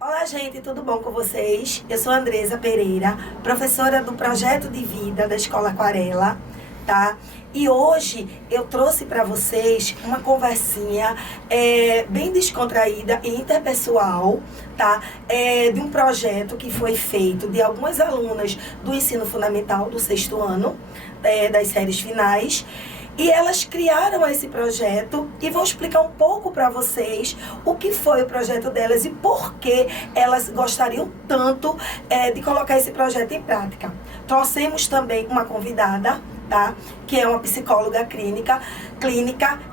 Olá, gente, tudo bom com vocês? Eu sou Andresa Pereira, professora do Projeto de Vida da Escola Aquarela, tá? E hoje eu trouxe para vocês uma conversinha bem descontraída e interpessoal, tá? De um projeto que foi feito de algumas alunas do ensino fundamental do 6º ano, das séries finais. E elas criaram esse projeto e vou explicar um pouco para vocês o que foi o projeto delas e por que elas gostariam tanto de colocar esse projeto em prática. Trouxemos também uma convidada, tá? Que é uma psicóloga clínica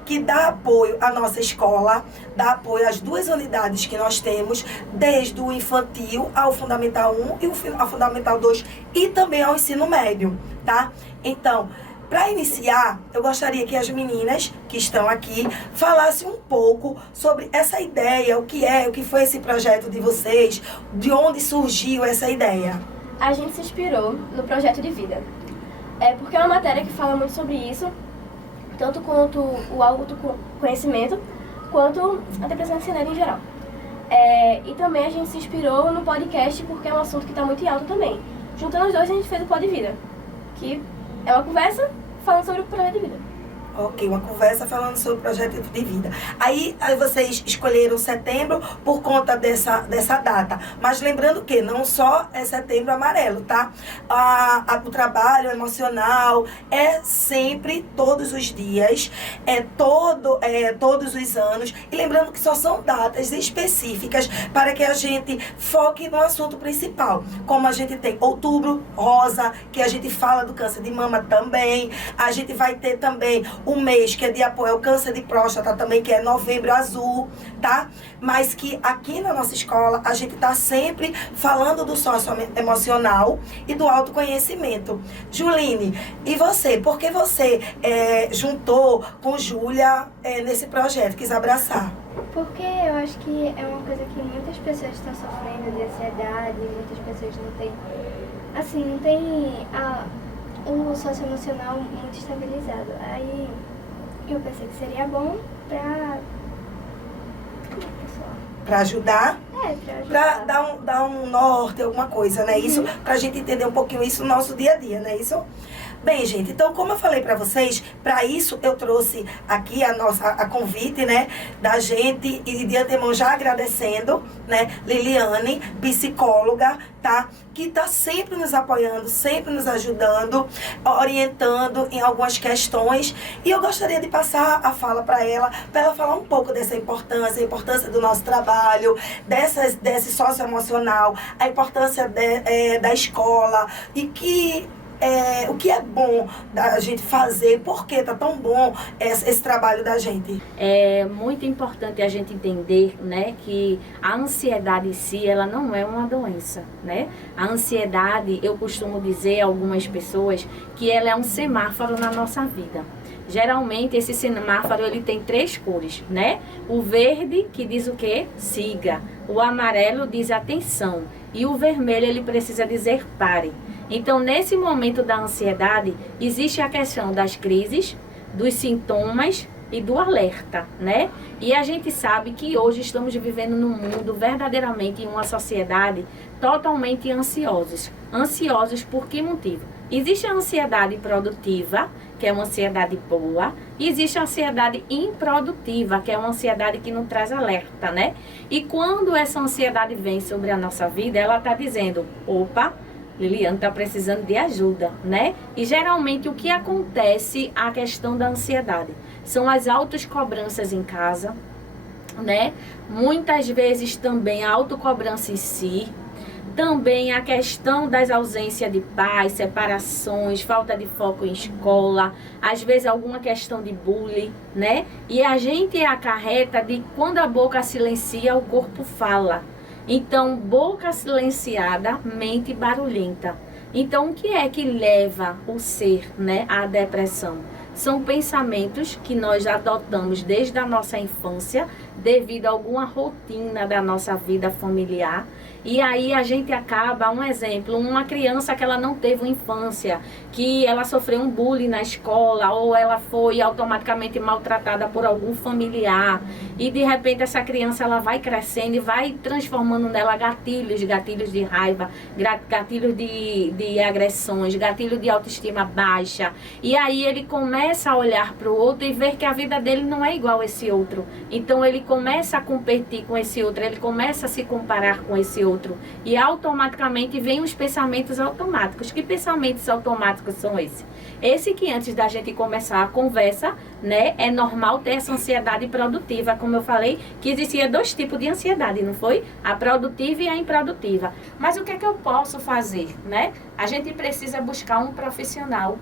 que dá apoio à nossa escola, dá apoio às 2 unidades que nós temos, desde o infantil ao Fundamental 1 e ao Fundamental 2 e também ao ensino médio, tá? Então, para iniciar, eu gostaria que as meninas que estão aqui falassem um pouco sobre essa ideia, o que foi esse projeto de vocês, de onde surgiu essa ideia. A gente se inspirou no Projeto de Vida. Porque é uma matéria que fala muito sobre isso, tanto quanto o autoconhecimento, quanto a depressão e ansiedade em geral. E também a gente se inspirou no podcast, porque é um assunto que está muito em alta também. Juntando os dois, a gente fez o Pod de Vida, que é uma conversa falando sobre o projeto de vida. Ok, uma conversa falando sobre o projeto de vida. Aí vocês escolheram setembro por conta dessa data. Mas lembrando que não só é setembro amarelo, tá? O trabalho emocional é sempre, todos os dias, todos os anos. E lembrando que só são datas específicas para que a gente foque no assunto principal. Como a gente tem outubro rosa, que a gente fala do câncer de mama também. A gente vai ter também um mês que é de apoio ao câncer de próstata também, que é novembro azul, tá? Mas que aqui na nossa escola a gente tá sempre falando do socioemocional e do autoconhecimento. Juline, e você? Por que você juntou com Júlia nesse projeto, quis abraçar? Porque eu acho que é uma coisa que muitas pessoas estão sofrendo de ansiedade, muitas pessoas não têm o socioemocional muito estabilizado. Aí eu pensei que seria bom para ajudar? Para Para dar um norte, alguma coisa, né? Isso, pra gente entender um pouquinho isso no nosso dia a dia, né? Isso? Bem, gente, então, como eu falei para vocês, para isso eu trouxe aqui a convite, né, da gente, e de antemão já agradecendo, né, Liliane, psicóloga, tá, que tá sempre nos apoiando, sempre nos ajudando, orientando em algumas questões, e eu gostaria de passar a fala para ela falar um pouco dessa importância, a importância do nosso trabalho, desse socioemocional, a importância da escola, e o que é bom da gente fazer, por que tá tão bom esse trabalho da gente. É muito importante a gente entender, né, que a ansiedade em si, ela não é uma doença, né? A ansiedade, eu costumo dizer a algumas pessoas que ela é um semáforo na nossa vida. Geralmente esse semáforo ele tem 3 cores, né? O verde que diz o quê? Siga. O amarelo diz atenção. E o vermelho ele precisa dizer pare. Então, nesse momento da ansiedade, existe a questão das crises, dos sintomas e do alerta, né? E a gente sabe que hoje estamos vivendo num mundo verdadeiramente em uma sociedade totalmente ansiosos. Ansiosos por que motivo? Existe a ansiedade produtiva, que é uma ansiedade boa, e existe a ansiedade improdutiva, que é uma ansiedade que não traz alerta, né? E quando essa ansiedade vem sobre a nossa vida, ela está dizendo, opa, Liliane está precisando de ajuda, né? E geralmente o que acontece, a questão da ansiedade, são as autocobranças em casa, né? Muitas vezes também a autocobrança em si, também a questão das ausências de pais, separações, falta de foco em escola, às vezes alguma questão de bullying, né? E a gente acarreta de quando a boca silencia, o corpo fala. Então, boca silenciada, mente barulhenta. Então, o que é que leva o ser, né, à depressão? São pensamentos que nós adotamos desde a nossa infância, devido a alguma rotina da nossa vida familiar. E aí a gente acaba, um exemplo, uma criança que ela não teve uma infância, que ela sofreu um bullying na escola, ou ela foi automaticamente maltratada por algum familiar, e de repente essa criança ela vai crescendo e vai transformando nela gatilhos de raiva, gatilhos de agressões, gatilhos de autoestima baixa. E aí ele começa a olhar para o outro e ver que a vida dele não é igual a esse outro. Então ele começa a competir com esse outro, ele começa a se comparar com esse outro. E automaticamente vem os pensamentos automáticos. Que pensamentos automáticos são esses? Esse que antes da gente começar a conversa, né, é normal ter essa ansiedade produtiva. Como eu falei, que existia 2 tipos de ansiedade, não foi? A produtiva e a improdutiva. Mas o que é que eu posso fazer, né? A gente precisa buscar um profissional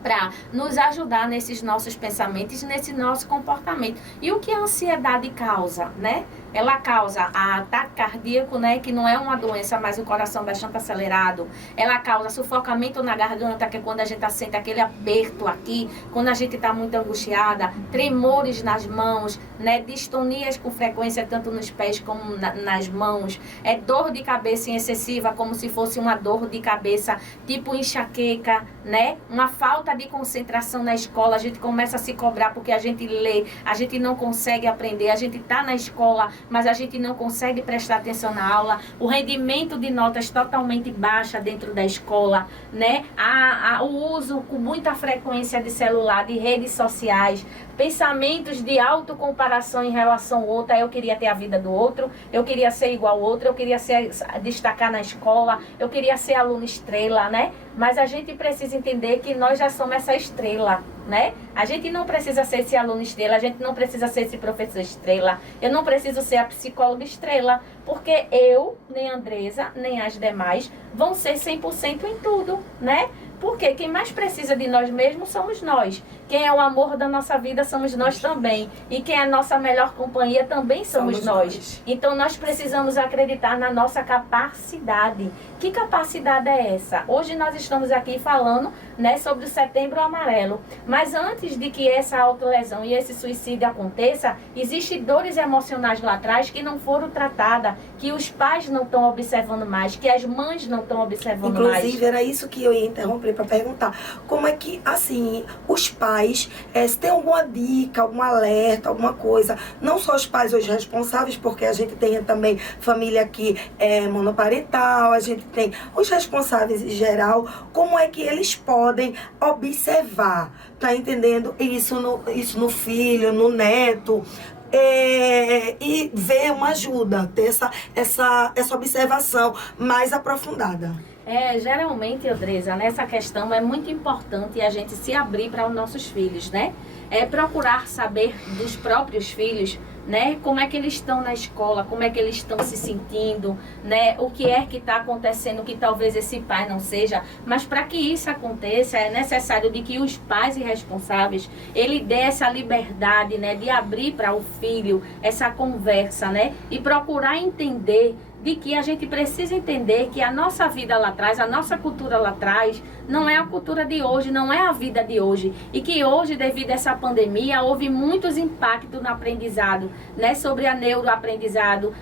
para nos ajudar nesses nossos pensamentos, nesse nosso comportamento. E o que a ansiedade causa, né? Ela causa ataque cardíaco, né? Que não é uma doença, mas o coração bastante acelerado. Ela causa sufocamento na garganta, que é quando a gente sente aquele aperto aqui, quando a gente está muito angustiada, tremores nas mãos, né? Distonias com frequência, tanto nos pés como nas mãos. É dor de cabeça excessiva, como se fosse uma dor de cabeça, tipo enxaqueca, né? Uma falta de concentração na escola, a gente começa a se cobrar porque a gente lê, a gente não consegue aprender, a gente está na escola, mas a gente não consegue prestar atenção na aula, o rendimento de notas totalmente baixa dentro da escola, né? O uso com muita frequência de celular, de redes sociais, pensamentos de autocomparação em relação ao outro. Eu queria ter a vida do outro, eu queria ser igual ao outro, eu queria destacar na escola, eu queria ser aluno estrela, né? Mas a gente precisa entender que nós já somos essa estrela, né? A gente não precisa ser esse aluno estrela, a gente não precisa ser esse professor estrela, eu não preciso ser a psicóloga estrela, porque eu, nem a Andresa, nem as demais, vão ser 100% em tudo, né? Porque quem mais precisa de nós mesmos somos nós. Quem é o amor da nossa vida somos nós também. E quem é a nossa melhor companhia também somos nós. Então nós precisamos acreditar na nossa capacidade. Que capacidade é essa? Hoje nós estamos aqui falando, né, sobre o Setembro Amarelo. Mas antes de que essa autolesão e esse suicídio aconteça, existem dores emocionais lá atrás que não foram tratadas, que os pais não estão observando mais, que as mães não estão observando mais. Inclusive, era isso que eu ia interromper para perguntar. Como é que, assim, os pais, se tem alguma dica, algum alerta, alguma coisa, não só os pais hoje responsáveis, porque a gente tem também família que é monoparental, a gente tem os responsáveis em geral, como é que eles podem observar, tá entendendo? Isso no filho, no neto, e ver uma ajuda, ter essa observação mais aprofundada. Geralmente, Andresa, nessa questão é muito importante a gente se abrir para os nossos filhos, né? Procurar saber dos próprios filhos, né? Como é que eles estão na escola, como é que eles estão se sentindo, né? O que é que está acontecendo que talvez esse pai não seja. Mas para que isso aconteça, é necessário de que os pais responsáveis, ele dê essa liberdade, né? De abrir para o filho essa conversa, né? E procurar entender de que a gente precisa entender que a nossa vida lá atrás, a nossa cultura lá atrás, não é a cultura de hoje, não é a vida de hoje. E que hoje, devido a essa pandemia, houve muitos impactos no aprendizado, né? Sobre a neuroaprendizado,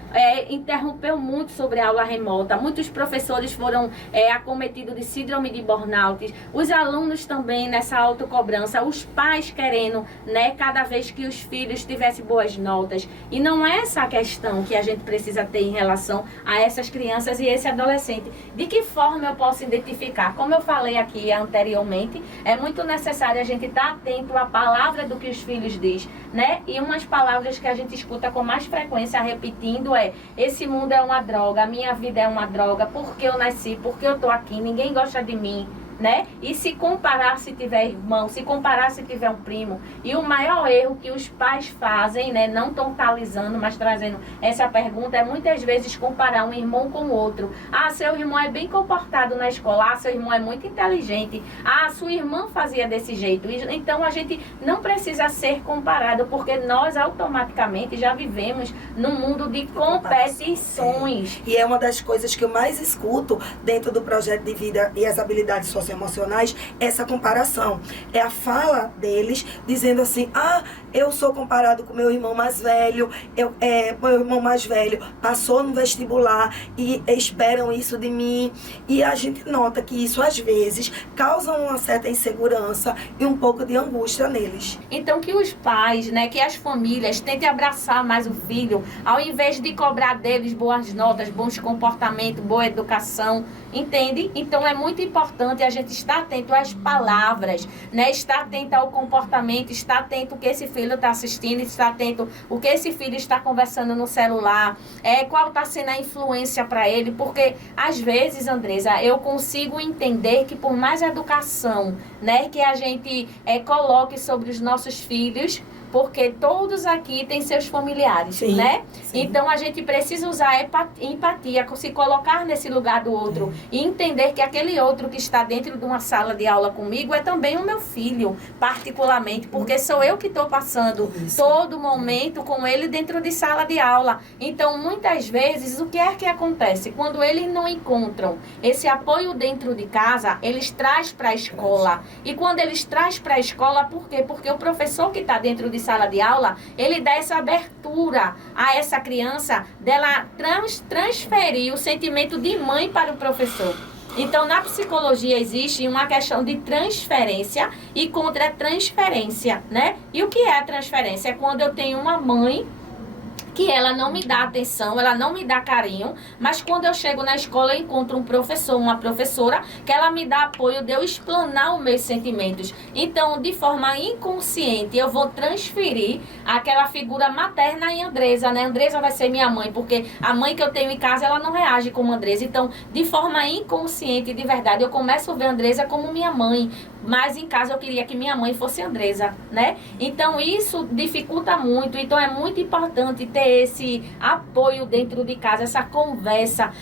interrompeu muito sobre a aula remota. Muitos professores foram acometidos de síndrome de burnout. Os alunos também nessa autocobrança, os pais querendo, né, cada vez que os filhos tivessem boas notas. E não é essa a questão que a gente precisa ter em relação a essas crianças e esse adolescente. De que forma eu posso identificar? Como eu falei aqui anteriormente, é muito necessário a gente estar atento à palavra do que os filhos dizem, né? E umas palavras que a gente escuta com mais frequência repetindo esse mundo é uma droga, a minha vida é uma droga, porque eu nasci, porque eu tô aqui, ninguém gosta de mim, né? E se comparar se tiver irmão, se comparar se tiver um primo. E o maior erro que os pais fazem, né, não totalizando, mas trazendo essa pergunta, é muitas vezes comparar um irmão com o outro. Ah, seu irmão é bem comportado na escola, ah, seu irmão é muito inteligente, ah, sua irmã fazia desse jeito. Então a gente não precisa ser comparado, porque nós automaticamente já vivemos num mundo de competições. E é uma das coisas que eu mais escuto dentro do projeto de vida e as habilidades sociais, socioemocionais, essa comparação. É a fala deles dizendo assim, eu sou comparado com meu irmão mais velho, meu irmão mais velho passou no vestibular e esperam isso de mim. E a gente nota que isso, às vezes, causa uma certa insegurança e um pouco de angústia neles. Então, que os pais, né, que as famílias tentem abraçar mais o filho, ao invés de cobrar deles boas notas, bons comportamentos, boa educação, entende? Então, é muito importante a gente estar atento às palavras, né, estar atento ao comportamento, estar atento ao que esse filho está assistindo, estar atento ao que esse filho está conversando no celular, qual está sendo a influência para ele, porque, às vezes, Andresa, eu consigo entender que por mais educação, né, que a gente coloque sobre os nossos filhos, porque todos aqui têm seus familiares, sim, né? Sim. Então, a gente precisa usar empatia, se colocar nesse lugar do outro e entender que aquele outro que está dentro de uma sala de aula comigo é também o meu filho, particularmente, porque sou eu que estou passando todo momento com ele dentro de sala de aula. Então, muitas vezes, o que é que acontece? Quando eles não encontram esse apoio dentro de casa, eles trazem para a escola. E quando eles trazem para a escola, por quê? Porque o professor que está dentro de sala de aula, ele dá essa abertura a essa criança dela transferir o sentimento de mãe para o professor. Então, na psicologia existe uma questão de transferência e contra-transferência, né? E o que é a transferência? É quando eu tenho uma mãe que ela não me dá atenção, ela não me dá carinho, mas quando eu chego na escola eu encontro um professor, uma professora, que ela me dá apoio de eu explanar os meus sentimentos. Então, de forma inconsciente, eu vou transferir aquela figura materna em Andresa, né? Andresa vai ser minha mãe, porque a mãe que eu tenho em casa, ela não reage como Andresa. Então, de forma inconsciente, de verdade, eu começo a ver Andresa como minha mãe, mas em casa eu queria que minha mãe fosse Andresa, né? Então, isso dificulta muito. Então, é muito importante ter esse apoio dentro de casa, essa conversa.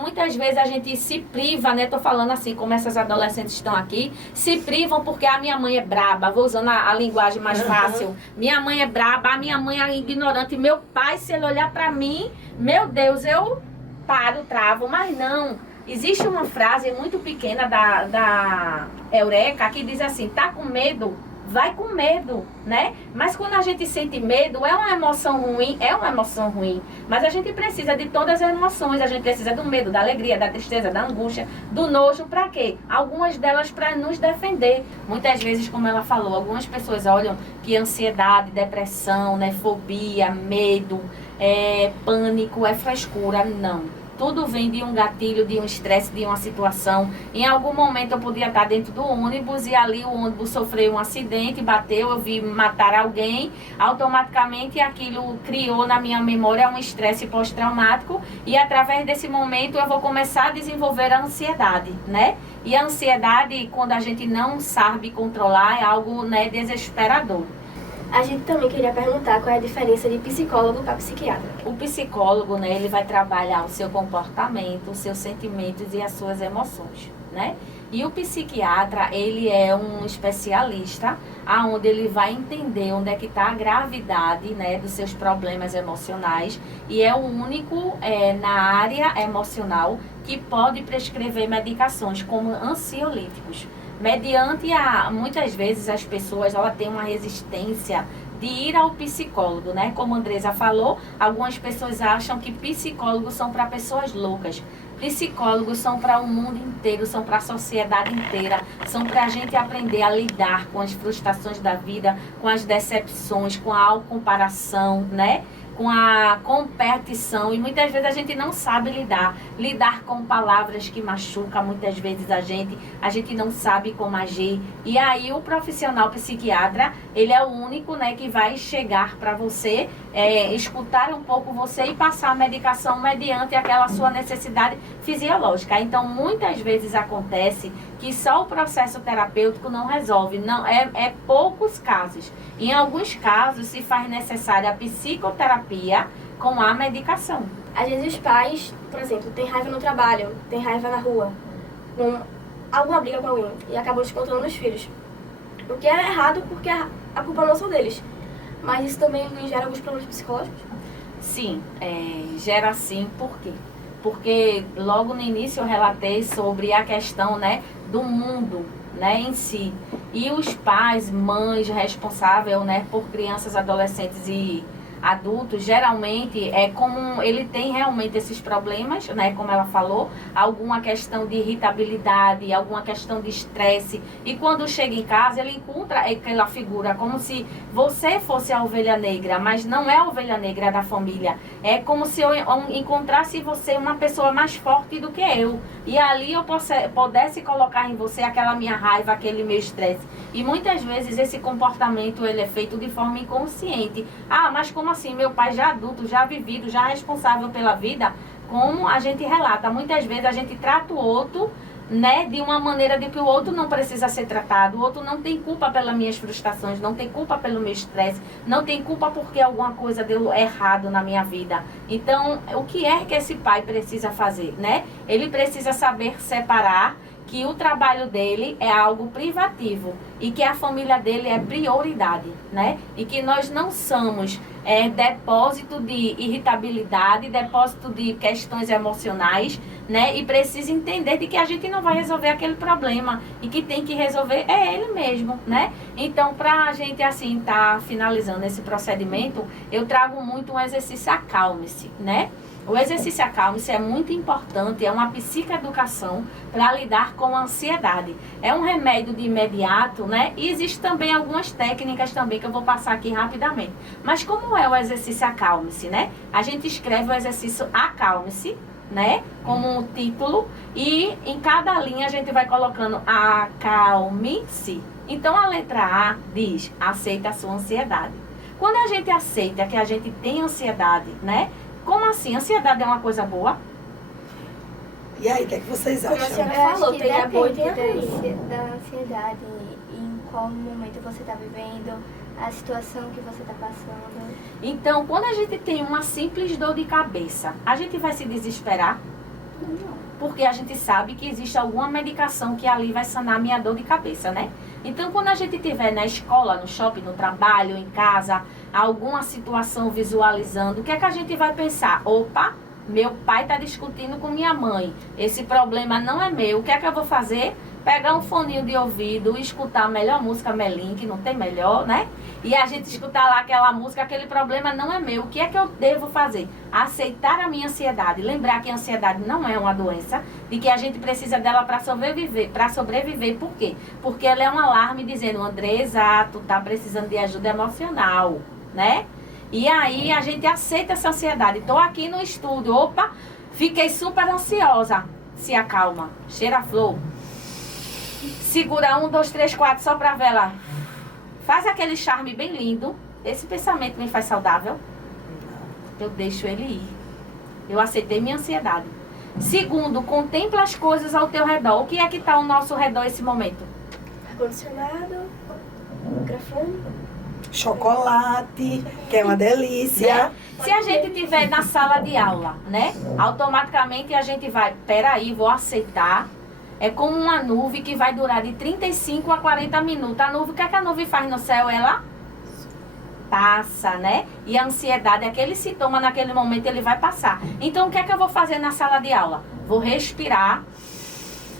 Muitas vezes a gente se priva, né? Tô falando assim, como essas adolescentes estão aqui, se privam porque a minha mãe é braba, vou usando a linguagem mais fácil. Minha mãe é braba, a minha mãe é ignorante, meu pai, se ele olhar pra mim, meu Deus, eu paro, travo, mas não. Existe uma frase muito pequena da Eureka que diz assim, tá com medo? Vai com medo, né? Mas quando a gente sente medo, é uma emoção ruim, mas a gente precisa de todas as emoções, a gente precisa do medo, da alegria, da tristeza, da angústia, do nojo, para quê? Algumas delas para nos defender. Muitas vezes, como ela falou, algumas pessoas olham que ansiedade, depressão, né, fobia, medo, pânico, é frescura. Não. Tudo vem de um gatilho, de um estresse, de uma situação. Em algum momento eu podia estar dentro do ônibus e ali o ônibus sofreu um acidente, bateu, eu vi matar alguém. Automaticamente aquilo criou na minha memória um estresse pós-traumático e através desse momento eu vou começar a desenvolver a ansiedade, né? E a ansiedade, quando a gente não sabe controlar, é algo, né, desesperador. A gente também queria perguntar qual é a diferença de psicólogo para psiquiatra. O psicólogo, né, ele vai trabalhar o seu comportamento, os seus sentimentos e as suas emoções, né? E o psiquiatra, ele é um especialista, aonde ele vai entender onde é que está a gravidade, né, dos seus problemas emocionais e é o único na área emocional que pode prescrever medicações como ansiolíticos. Mediante muitas vezes as pessoas têm uma resistência de ir ao psicólogo, né? Como a Andresa falou, algumas pessoas acham que psicólogos são para pessoas loucas. Psicólogos são para o mundo inteiro, são para a sociedade inteira, são para a gente aprender a lidar com as frustrações da vida, com as decepções, com a autocomparação, né? Com a competição e muitas vezes a gente não sabe lidar com palavras que machucam muitas vezes a gente não sabe como agir e aí o profissional psiquiatra, ele é o único, né, que vai chegar para você, escutar um pouco você e passar a medicação mediante aquela sua necessidade fisiológica. Então muitas vezes acontece que só o processo terapêutico não resolve, não é poucos casos. Em alguns casos se faz necessária a psicoterapia com a medicação. Às vezes os pais, por exemplo, têm raiva no trabalho, têm raiva na rua, alguma briga com alguém e acabam descontando nos filhos. O que é errado porque a culpa não são deles. Mas isso também gera alguns problemas psicológicos? Sim, gera sim, por quê? porque logo no início eu relatei sobre a questão, né, do mundo, né, em si. E os pais, mães responsáveis, né, por crianças, adolescentes e adultos, geralmente é como ele tem realmente esses problemas, né, como ela falou, alguma questão de irritabilidade, alguma questão de estresse, e quando chega em casa ele encontra aquela figura como se você fosse a ovelha negra, mas não é a ovelha negra da família, é como se eu encontrasse você uma pessoa mais forte do que eu, e ali eu pudesse colocar em você aquela minha raiva, aquele meu estresse. E muitas vezes esse comportamento ele é feito de forma inconsciente. Ah, mas como assim? Meu pai já adulto, já vivido, já responsável pela vida, como a gente relata. Muitas vezes a gente trata o outro, né, de uma maneira de que o outro não precisa ser tratado. O outro não tem culpa pelas minhas frustrações, não tem culpa pelo meu estresse, não tem culpa porque alguma coisa deu errado na minha vida. Então, o que é que esse pai precisa fazer, né? Ele precisa saber separar que o trabalho dele é algo privativo e que a família dele é prioridade, né? E que nós não somos depósito de irritabilidade, depósito de questões emocionais, né? E precisa entender de que a gente não vai resolver aquele problema e que tem que resolver é ele mesmo, né? Então, para a gente assim tá finalizando esse procedimento, eu trago muito um exercício acalme-se, né? O exercício acalme-se é muito importante, é uma psicoeducação para lidar com a ansiedade. É um remédio de imediato, né? E existem também algumas técnicas também que eu vou passar aqui rapidamente. Mas como é o exercício acalme-se, né? A gente escreve o exercício acalme-se, né? Como um título, e em cada linha a gente vai colocando acalme-se. Então a letra A diz, aceita a sua ansiedade. Quando a gente aceita que a gente tem ansiedade, né? Como assim? Ansiedade é uma coisa boa? E aí, o que é que vocês Como a acham? senhora Eu acho falou, que tem a boa e tem a depende ruim. da ansiedade, em qual momento você está vivendo, a situação que você está passando. Então, quando a gente tem uma simples dor de cabeça, a gente vai se desesperar? Não. Porque a gente sabe que existe alguma medicação que ali vai sanar a minha dor de cabeça, né? Então, quando a gente estiver na escola, no shopping, no trabalho, em casa, alguma situação visualizando, o que é que a gente vai pensar? Opa, meu pai está discutindo com minha mãe. Esse problema não é meu. O que é que eu vou fazer? Pegar um foninho de ouvido, escutar a melhor música Melim, não tem melhor, né? E a gente escutar lá aquela música, aquele problema não é meu. O que é que eu devo fazer? Aceitar a minha ansiedade. Lembrar que a ansiedade não é uma doença, de que a gente precisa dela para sobreviver. Para sobreviver, por quê? Porque ela é um alarme dizendo, Andresa, tu tá precisando de ajuda emocional, né? E aí a gente aceita essa ansiedade. Tô aqui no estúdio, opa, fiquei super ansiosa. Se acalma, cheira a flor. Segura 1, 2, 3, 4, sopra a vela. Faz aquele charme bem lindo. Esse pensamento me faz saudável. Eu deixo ele ir. Eu aceitei minha ansiedade. Segundo, contempla as coisas ao teu redor. O que é que está ao nosso redor nesse momento? Ar-condicionado, microfone. Chocolate, que é uma delícia. Se a gente estiver na sala de aula, né? Automaticamente a gente vai, peraí, vou aceitar. É como uma nuvem que vai durar de 35 a 40 minutos. A nuvem, o que é que a nuvem faz no céu? Ela passa, né? E a ansiedade, aquele sintoma naquele momento, ele vai passar. Então, o que é que eu vou fazer na sala de aula? Vou respirar,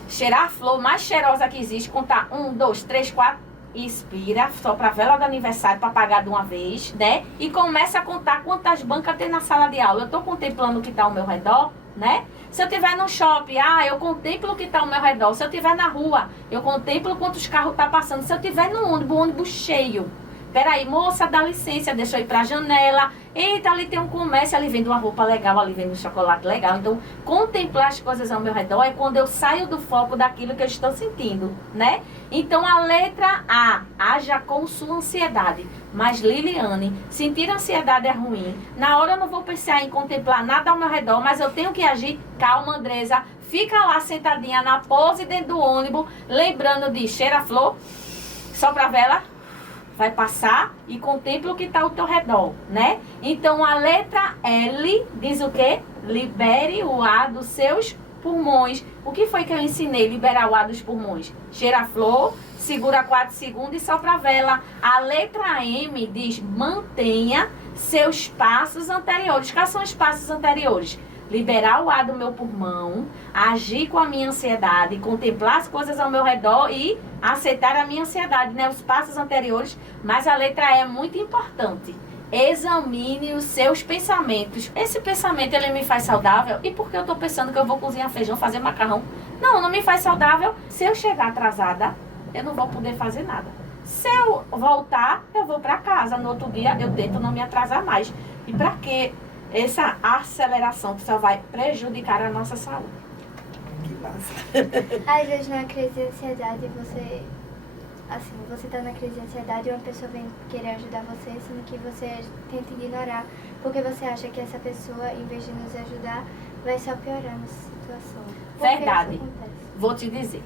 cheirar a flor mais cheirosa que existe, contar 1, 2, 3, 4, expira, sopra a vela do aniversário para apagar de uma vez, né? E começa a contar quantas bancas tem na sala de aula. Eu estou contemplando o que está ao meu redor, né? Se eu estiver no shopping, eu contemplo o que está ao meu redor. Se eu estiver na rua, eu contemplo quantos carros estão passando. Se eu estiver no ônibus cheio, peraí, moça, dá licença, deixa eu ir para a janela. Eita, ali tem um comércio, ali vende uma roupa legal, ali vende um chocolate legal. Então, contemplar as coisas ao meu redor é quando eu saio do foco daquilo que eu estou sentindo, né? Então, a letra A, haja com sua ansiedade. Mas, Liliane, sentir ansiedade é ruim. Na hora eu não vou pensar em contemplar nada ao meu redor, mas eu tenho que agir. Calma, Andresa, fica lá sentadinha na pose dentro do ônibus, lembrando de cheira a flor, sopra a vela, vai passar e contempla o que está ao teu redor, né? Então, a letra L diz o quê? Libere o ar dos seus pulmões. O que foi que eu ensinei? Liberar o ar dos pulmões. Cheira a flor, segura 4 segundos e sopra a vela. A letra M diz mantenha seus passos anteriores. Quais são os passos anteriores? liberar o ar do meu pulmão, agir com a minha ansiedade, contemplar as coisas ao meu redor e aceitar a minha ansiedade, né? Os passos anteriores, mas a letra E é muito importante. Examine os seus pensamentos. Esse pensamento, ele me faz saudável? E por que eu estou pensando que eu vou cozinhar feijão, fazer macarrão? Não me faz saudável. Se eu chegar atrasada, eu não vou poder fazer nada. Se eu voltar, eu vou para casa. No outro dia, eu tento não me atrasar mais. E para que essa aceleração que só vai prejudicar a nossa saúde? Que massa. Às vezes na crise de ansiedade você tá na crise de ansiedade e uma pessoa vem querer ajudar você, sendo que você tenta ignorar, porque você acha que essa pessoa, em vez de nos ajudar, vai só piorar a situação. Verdade. Vou te dizer.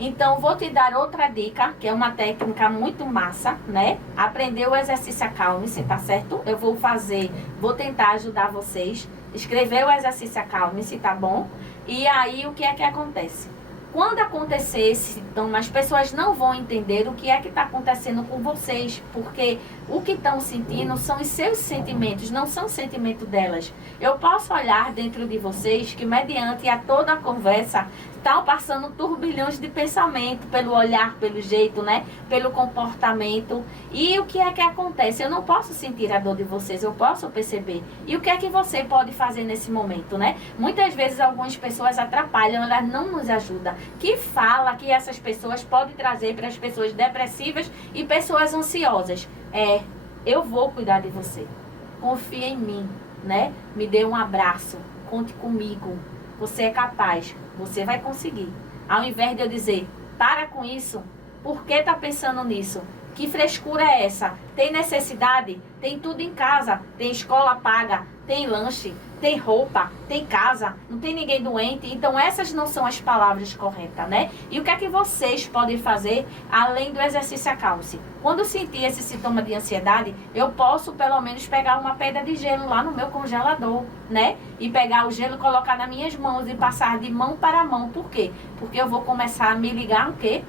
Então, vou te dar outra dica, que é uma técnica muito massa, né? Aprender o exercício acalme-se, tá certo? Eu vou tentar ajudar vocês. Escrever o exercício acalme-se, tá bom? E aí, o que é que acontece? Quando acontecer esse sintoma, as pessoas não vão entender o que é que está acontecendo com vocês, porque o que estão sentindo são os seus sentimentos, não são o sentimento delas. Eu posso olhar dentro de vocês que, mediante a toda a conversa, estão passando turbilhões de pensamento, pelo olhar, pelo jeito, né? Pelo comportamento. E o que é que acontece? Eu não posso sentir a dor de vocês, eu posso perceber. E o que é que você pode fazer nesse momento, né? Muitas vezes algumas pessoas atrapalham, elas não nos ajudam. Que fala que essas pessoas podem trazer para as pessoas depressivas e pessoas ansiosas. Eu vou cuidar de você. Confia em mim, né? Me dê um abraço, conte comigo. Você é capaz, você vai conseguir. Ao invés de eu dizer, para com isso, por que tá pensando nisso? Que frescura é essa? Tem necessidade? Tem tudo em casa. Tem escola paga, tem lanche, tem roupa, tem casa, não tem ninguém doente. Então essas não são as palavras corretas, né? E o que é que vocês podem fazer além do exercício acalme-se? Quando sentir esse sintoma de ansiedade, eu posso pelo menos pegar uma pedra de gelo lá no meu congelador, né? E pegar o gelo, colocar nas minhas mãos e passar de mão para mão. Por quê? Porque eu vou começar a me ligar o quê?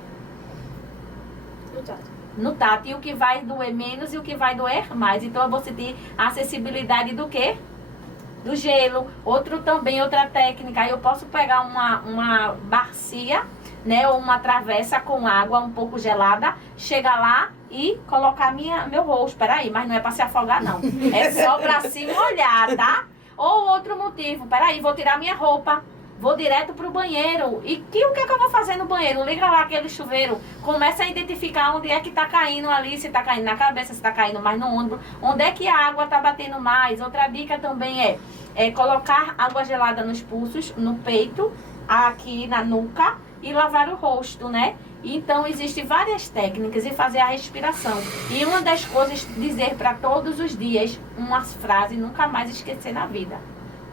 No tato. E o que vai doer menos e o que vai doer mais. Então eu vou sentir a acessibilidade do quê? Do gelo. Outra técnica, eu posso pegar uma bacia, né, ou uma travessa com água um pouco gelada, chegar lá e colocar meu rosto. Peraí, mas não é para se afogar não. É só para se molhar, tá? Ou outro motivo, peraí, vou tirar minha roupa. Vou direto pro banheiro. E o que é que eu vou fazer no banheiro? Liga lá aquele chuveiro. Começa a identificar onde é que tá caindo ali. Se tá caindo na cabeça, se tá caindo mais no ombro. Onde é que a água tá batendo mais. Outra dica também é colocar água gelada nos pulsos, no peito, aqui na nuca. E lavar o rosto, né? Então, existem várias técnicas e fazer a respiração. E uma das coisas, dizer para todos os dias uma frase, nunca mais esquecer na vida.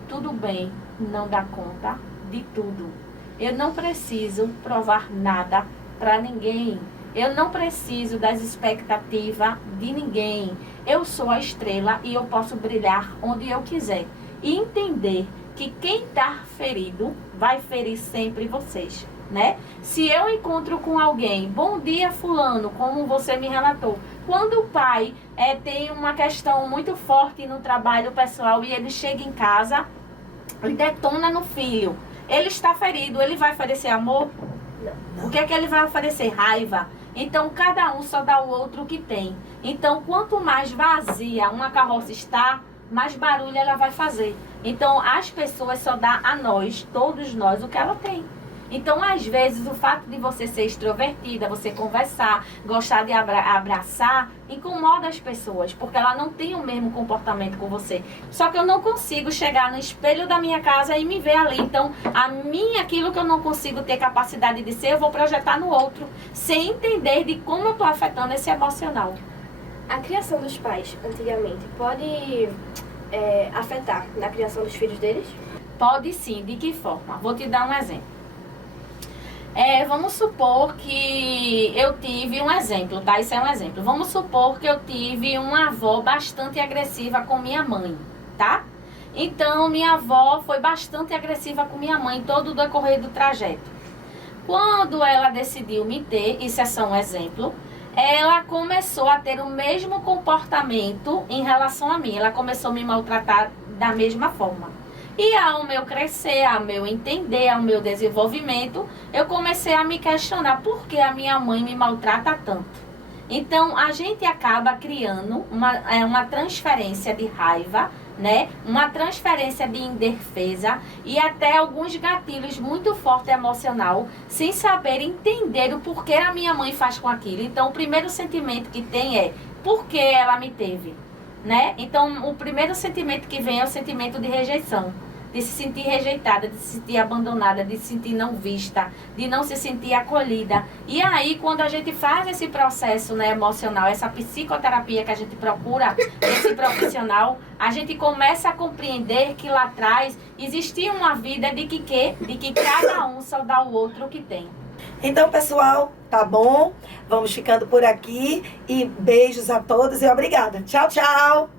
Tudo bem, não dá conta de tudo. Eu não preciso provar nada para ninguém. Eu não preciso das expectativas de ninguém. Eu sou a estrela e eu posso brilhar onde eu quiser. E entender que quem está ferido vai ferir sempre vocês, né? Se eu encontro com alguém, bom dia fulano, como você me relatou. Quando o pai tem uma questão muito forte no trabalho pessoal e ele chega em casa e detona no filho, ele está ferido, ele vai oferecer amor? Não. O que é que ele vai oferecer? Raiva. Então, cada um só dá o outro o que tem. Então, quanto mais vazia uma carroça está, mais barulho ela vai fazer. Então, as pessoas só dão a nós, todos nós, o que ela tem. Então, às vezes, o fato de você ser extrovertida, você conversar, gostar de abraçar, incomoda as pessoas, porque ela não tem o mesmo comportamento com você. Só que eu não consigo chegar no espelho da minha casa e me ver ali. Então, aquilo que eu não consigo ter capacidade de ser, eu vou projetar no outro, sem entender de como eu estou afetando esse emocional. A criação dos pais, antigamente, pode afetar na criação dos filhos deles? Pode sim. De que forma? Vou te dar um exemplo. Vamos supor que eu tive um exemplo, tá? Isso é um exemplo. Vamos supor que eu tive uma avó bastante agressiva com minha mãe, tá? Então, minha avó foi bastante agressiva com minha mãe todo o decorrer do trajeto. Quando ela decidiu me ter, isso é só um exemplo, ela começou a ter o mesmo comportamento em relação a mim. Ela começou a me maltratar da mesma forma. E ao meu crescer, ao meu entender, ao meu desenvolvimento, eu comecei a me questionar por que a minha mãe me maltrata tanto. Então, a gente acaba criando uma transferência de raiva, né? Uma transferência de indefesa e até alguns gatilhos muito fortes emocional, sem saber entender o porquê a minha mãe faz com aquilo. Então, o primeiro sentimento que tem é, por que ela me teve? Né? Então, o primeiro sentimento que vem é o sentimento de rejeição. De se sentir rejeitada, de se sentir abandonada, de se sentir não vista, de não se sentir acolhida. E aí, quando a gente faz esse processo, né, emocional, essa psicoterapia que a gente procura, esse profissional, a gente começa a compreender que lá atrás existia uma vida de que cada um só dá ao outro o que tem. Então, pessoal, tá bom? Vamos ficando por aqui e beijos a todos e obrigada. Tchau, tchau!